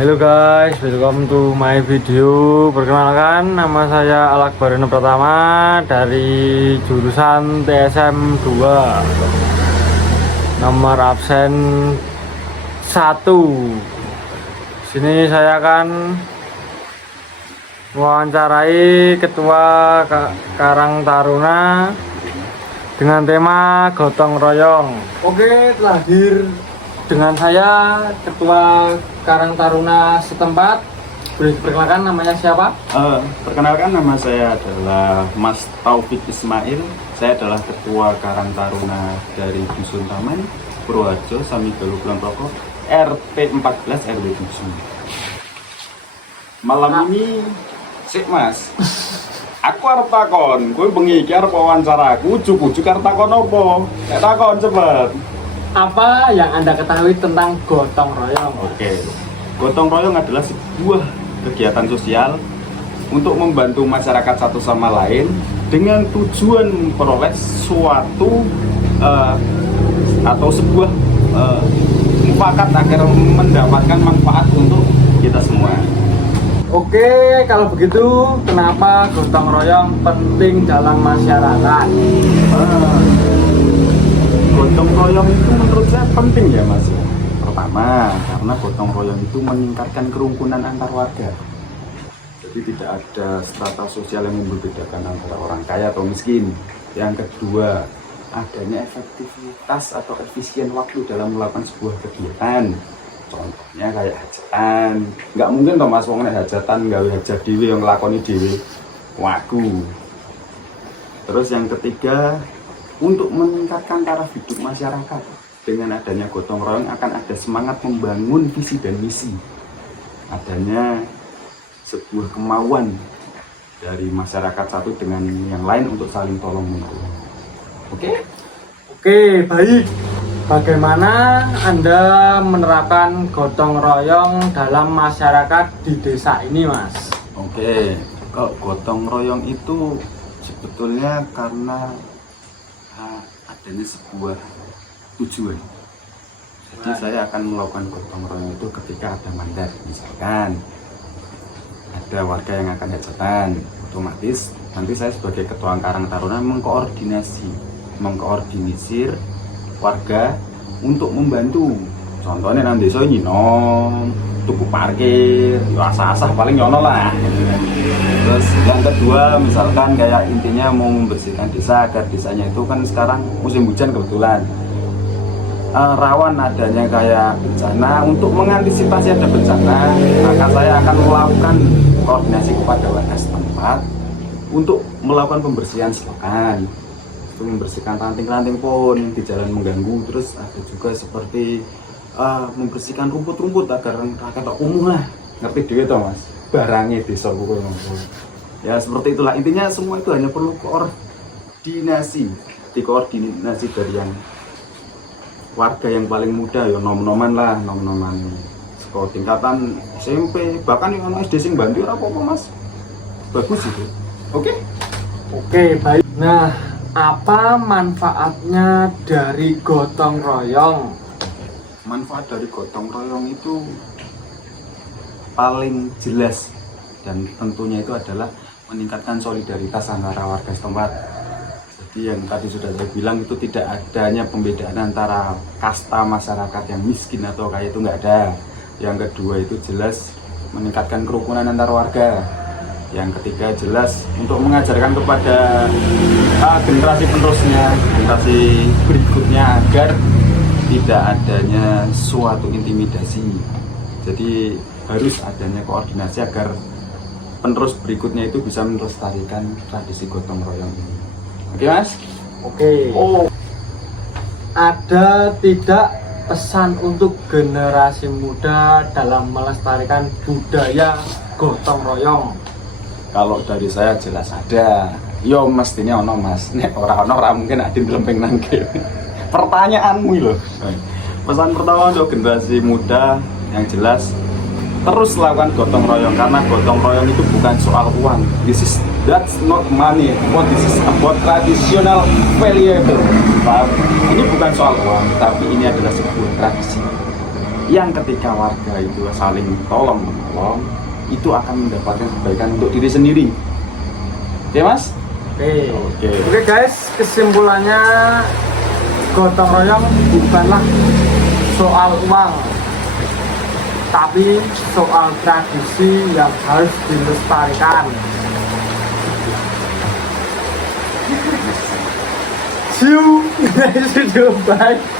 Halo guys, welcome to my video. Perkenalkan, nama saya Alak Bareno Pratama dari jurusan TSM 2. Nomor absen 1. Sini saya akan mewawancarai Ketua Karang Taruna dengan tema gotong royong. Oke, telah hadir dengan saya Ketua Karang Taruna setempat. Boleh diperkenalkan namanya siapa? Perkenalkan, nama saya adalah Mas Taufik Ismail. Saya adalah Ketua Karang Taruna dari Dusun Taman, Purworejo, Samigaluh Kulon Progo, RT 14 RW 7. Malam ini, sik Mas, aku arep takon, kowe bengi iki arep wawancara aku, ujug-ujug arep takon apa? Nek takon cepet. Apa yang Anda ketahui tentang gotong royong? Oke, gotong royong adalah sebuah kegiatan sosial untuk membantu masyarakat satu sama lain dengan tujuan memperoleh suatu atau sebuah mufakat agar mendapatkan manfaat untuk kita semua. Oke, kalau begitu kenapa gotong royong penting dalam masyarakat? Gotong royong itu menurut saya penting ya Mas. Pertama, karena gotong royong itu meningkatkan kerukunan antar warga. Jadi tidak ada strata sosial yang membedakan antara orang kaya atau miskin. Yang kedua, adanya efektivitas atau efisien waktu dalam melakukan sebuah kegiatan. Contohnya kayak hajatan. Nggak mungkin toh Mas wong nek hajatan gawe hajat dhewe yang nglakoni dhewe. Wagu. Terus yang ketiga, untuk meningkatkan taraf hidup masyarakat. Dengan adanya gotong royong akan ada semangat membangun visi dan misi. Adanya sebuah kemauan dari masyarakat satu dengan yang lain untuk saling tolong menolong. Oke? Oke, baik. Bagaimana Anda menerapkan gotong royong dalam masyarakat di desa ini, Mas? Oke, kalau gotong royong itu sebetulnya karena adanya sebuah tujuan. Jadi saya akan melakukan gotong royong itu ketika ada mandat. Misalkan ada warga yang akan hajatan, otomatis nanti saya sebagai Ketua Karang Taruna mengkoordinir warga untuk membantu. Contohnya nanti desa nyinom, tuku parkir, asah-asah paling nyono lah. Terus yang kedua, misalkan kayak intinya mau membersihkan desa agar desanya itu kan sekarang musim hujan kebetulan rawan adanya kayak bencana. Untuk mengantisipasi ada bencana, maka saya akan melakukan koordinasi kepada warga setempat untuk melakukan pembersihan selokan, untuk membersihkan ranting-ranting pun yang di jalan mengganggu. Terus ada juga seperti membersihkan rumput-rumput agar rakyat umum lah, ngerti duit toh Mas, barangnya desa pokoknya. Ya seperti itulah, intinya semua itu hanya perlu koordinasi dari yang warga yang paling muda ya nom-noman lah, nom-noman sekolah tingkatan SMP, bahkan yang anak SD sing bantu ora apa-apa Mas, bagus itu. Oke, baik. Nah, apa manfaatnya dari gotong royong? Manfaat dari gotong royong itu paling jelas dan tentunya itu adalah meningkatkan solidaritas antara warga setempat. Jadi yang tadi sudah saya bilang itu tidak adanya pembedaan antara kasta masyarakat yang miskin atau kaya, itu nggak ada. Yang kedua itu jelas meningkatkan kerukunan antar warga. Yang ketiga jelas untuk mengajarkan kepada generasi penerusnya, generasi berikutnya agar tidak adanya suatu intimidasi. Jadi harus adanya koordinasi agar penerus berikutnya itu bisa melestarikan tradisi gotong royong ini. Oke Mas? Oke. Ada tidak pesan untuk generasi muda dalam melestarikan budaya gotong royong? Kalau dari saya jelas ada. Yo mestinya ono Mas. Nek ora mungkin adin lempeng nangke. Pertanyaanmu loh. Pesan pertama untuk generasi muda yang jelas, terus lakukan gotong royong, karena gotong royong itu bukan soal uang. That's not money, but this is about traditional valuable. Ini bukan soal uang, tapi ini adalah sebuah tradisi yang ketika warga itu saling tolong menolong itu akan mendapatkan kebaikan untuk diri sendiri. Oke mas? Oke guys, kesimpulannya gotong royong bukanlah soal uang, tapi soal tradisi yang harus dilestarikan. See you next video, bye.